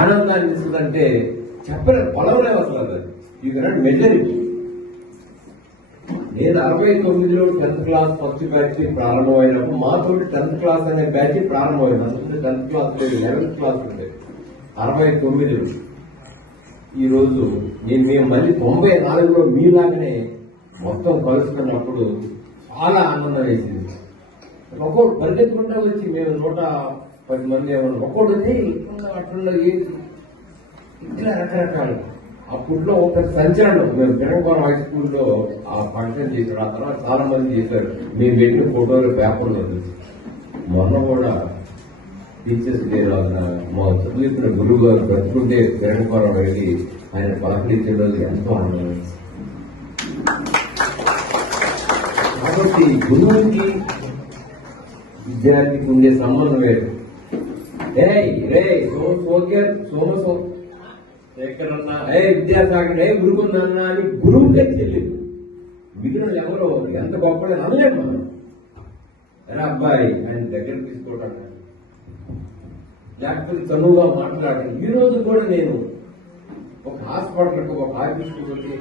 ఆనందాన్ని ఇస్తుందంటే చెప్పలేదు, పొలవలేవు అసలు. అది యూ కెనాట్ మెజర్ ఇట్. నేను 69లో 10th క్లాస్ ఫస్ట్ బ్యాచ్ ప్రారంభమైనప్పుడు మాతోటి 10th క్లాస్ అనే బ్యాచ్ ప్రారంభమైంది. అందుకే 10th క్లాస్ లేదు, 11th క్లాస్ ఉండేది 69. ఈ రోజు మేము మళ్ళీ 94లో మీలాగానే మొత్తం కలుసుకున్నప్పుడు చాలా ఆనందం వేసింది. ఒక్కొక్కటి పరిగెత్తుకుంటా వచ్చి మేము 110 మంది ఏమన్నా ఒక్కొక్కటి వచ్చి అట్లా ఇట్లా రకరకాలు. అప్పట్లో ఒక సంచలనం. మేము పిరంగపురం హై స్కూల్లో ఆ ఫంక్షన్ చేశారు. ఆ తర్వాత చాలా మంది చేశారు. మేము పెట్టిన ఫోటోలు పేపర్లో చూసి మొన్న కూడా టీచర్స్ డే రోజున మా చదివిన గురువు గారు బ్రతుకుంటే పిరంగపురం వెళ్ళి ఆయన పలకరించే రోజు ఎంతో ఆనందం. కాబట్టి గురువుకి విద్యార్థికి ఉండే సంబంధం వేరు. సోమసో ఎక్కడన్నా విద్యాసాగర్ గురువుందన్నా అని గురువుకే తెలియదు. మిగిలిన ఎవరో ఎంత గొప్పదని అనలేము మనం. ఎలా అబ్బాయి ఆయన దగ్గర తీసుకోవటానికి లేకపోతే చనువుగా మాట్లాడటం. ఈ రోజు కూడా నేను ఒక హాస్పిటల్కి ఒక ఆఫీస్ స్కూల్కి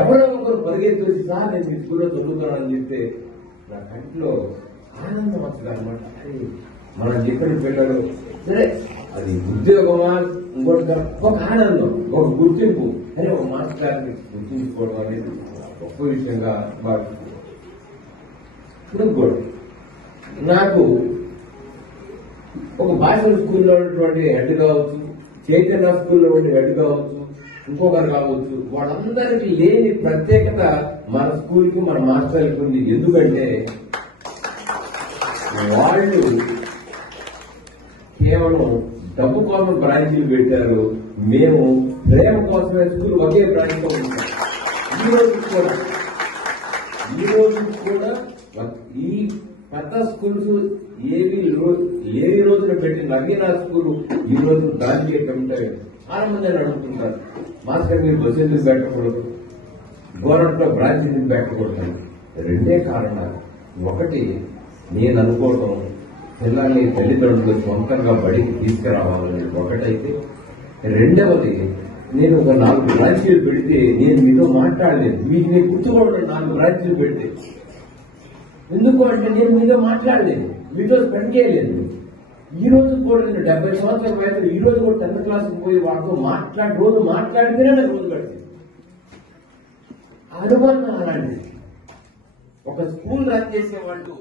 ఎవరో ఒకరు పరిగెత్తి వచ్చి సార్ నేను మీ స్కూల్లో చదువుతానని చెప్తే నా కంటిలో ఆనందం వస్తుంది అనమాట. మనం చెప్పిన పిల్లలు సరే అది ఉద్యోగమా ఇంకోటి ఒక ఆనందం, ఒక గుర్తింపు అని ఒక మాస్టర్ గారిని గుర్తించుకోవడం అనేది గొప్ప విషయంగా భావిస్తుంది. ఇప్పుడు కూడా నాకు ఒక భాషల స్కూల్లో ఉన్నటువంటి హెడ్ కావచ్చు, చైతన్య స్కూల్లో ఉండే హెడ్ కావచ్చు, ఇంకొకరు కావచ్చు, వాళ్ళందరికీ లేని ప్రత్యేకత మన స్కూల్కి మన మాస్టర్లకి ఉంది. ఎందుకంటే వాళ్ళు కేవలం డబ్బు కోసం బ్రాంచీలు పెట్టారు. మేము ప్రేమ కోసమే స్కూల్ ఒకే బ్రాంచ్ లో ఉంటాం. ఈ రోజు కూడా ఈ పెద్ద స్కూల్స్ ఏవి రోజున పెట్టి నవీన స్కూల్ ఈ రోజు బ్రాంచ్ కమిటీ చాలా మంది అని అడుగుతుంటారు. మాస్టర్ మీరు బస్సు ఎందుకు పెట్టకూడదు, గవర్నమెంట్ బ్రాంచ్ ఎందుకు పెట్టకూడదు? రెండే కారణాలు. ఒకటి, నేను అనుకోవటం పిల్లల్ని తల్లిదండ్రులు సొంతంగా బడికి తీసుకురావాలని ఒకటైతే, రెండవది నేను ఒక 4 బ్రాంచీలు పెడితే నేను మీతో మాట్లాడలేదు. వీటిని గుర్తుకోవడం 4 బ్రాంచీలు పెడితే ఎందుకు అంటే నేను మీతో మాట్లాడలేదు, మీతో స్పెండ్ చేయలేదు. ఈ రోజు కూడా నేను 70 సంవత్సరాల వయసు ఈ రోజు కూడా 10th క్లాస్కి పోయి వాళ్ళతో రోజు మాట్లాడితేనే నాకు రోజు పడుతుంది. అనుబంధం అలాంటిది. ఒక స్కూల్ రన్ చేసే వాళ్ళు